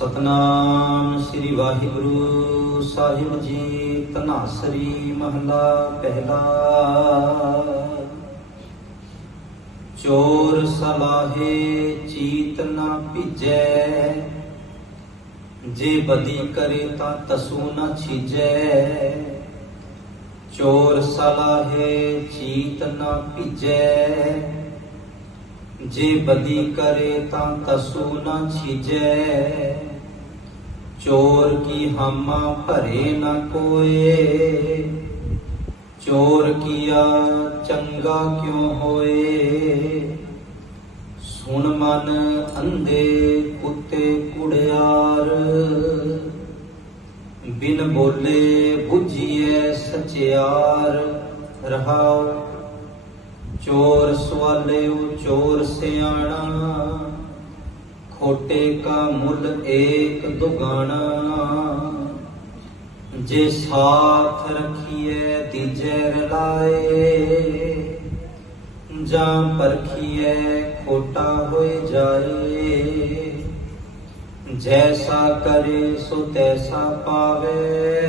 ਸਤਨਾਮ ਸ੍ਰੀ ਵਾਹਿਗੁਰੂ ਸਾਹਿਬ ਜੀ ਤਨਾਸਰੀ ਮਹਲਾ ਪਹਿਲਾ। ਚੋਰ ਸਲਾਹੇ ਚੀਤ ਨਾ ਭਿਜੈ, ਜੇ ਬਦੀ ਕਰੇ ਤਾਂ ਤਸੂ ਨਾ ਛੀਜੈ। ਚੋਰ ਸਲਾਹੇ ਚੀਤ ਨਾ ਭਿਜੈ ਜੇ ਬਦੀ ਕਰੇ ਤਾਂ ਤਸੂ ਨਾ ਛੀਜੈ। ਚੋਰ ਕੀ ਹਾਮਾ ਭਰੇ ਨਾ ਕੋਏ। ਚੋਰ ਕੀਆ ਚੰਗਾ ਕਿਉ ਹੋਏ? ਸੁਣ ਮਨ ਅੰਧੇ ਕੁੱਤੇ ਕੁੜਿਆਰ। ਬਿਨ ਬੋਲੇ 부ਝੀਐ ਸਚਿਆਰ। ਰਹਾਉ ਚੋਰ ਸਵਾਲਿਓ ਚੋਰ ਸਿਆਣਾ, ਖੋਟੇ ਕਾ ਮੁੱਲ ਏਕ ਦੁਗਾਣਾ। ਜੇ ਸਾਥ ਰਖੀਐ, ਦੀਜੈ ਰਲਾਏ, ਜਾਂ ਪਰਖੀਐ, ਖੋਟਾ ਹੋਏ ਜਾਏ। ਜੈਸਾ ਕਰੇ, ਸੋ ਤੈਸਾ ਪਾਵੇ।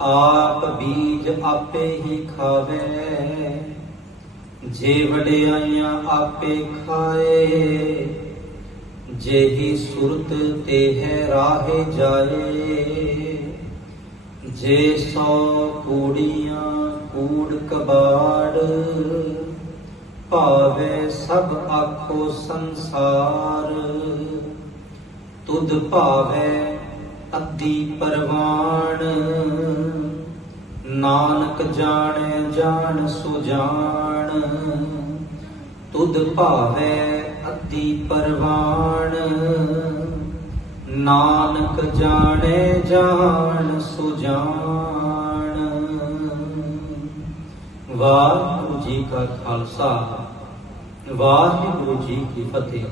ਆਪ ਬੀਜ ਆਪੇ ਹੀ ਖਾਵੇ। ਜੇ ਵਡਿਆਈਆਂ ਆਪੇ ਖਾਏ ਜਿਹੀ ਸੁਰਤ ਤੇ ਹੈ ਰਾਹੇ ਜਾਏ, ਜੇ ਸੋ ਕੂੜੀਆਂ ਕੂੜ ਕਬਾੜ ਭਾਵੇ ਸਭ ਆਖੋ ਸੰਸਾਰ, ਤੁਧ ਭਾਵੇ ਅੱਧੀ ਪਰਵਾਣ, ਨਾਨਕ ਜਾਣੈ ਜਾਣ ਸੁਜਾਨ ਤੁਧ ਭਾਵੇ ਅੱਧੀ ਪਰਵਾਣ। ਨਾਨਕ ਜਾਣੇ ਜਾਣ ਸੁਜਾਨ ਵਾਹਿਗੁਰੂ ਜੀ ਕਾ ਖਾਲਸਾ, ਵਾਹਿਗੁਰੂ ਜੀ ਕੀ ਫਤਿਹ।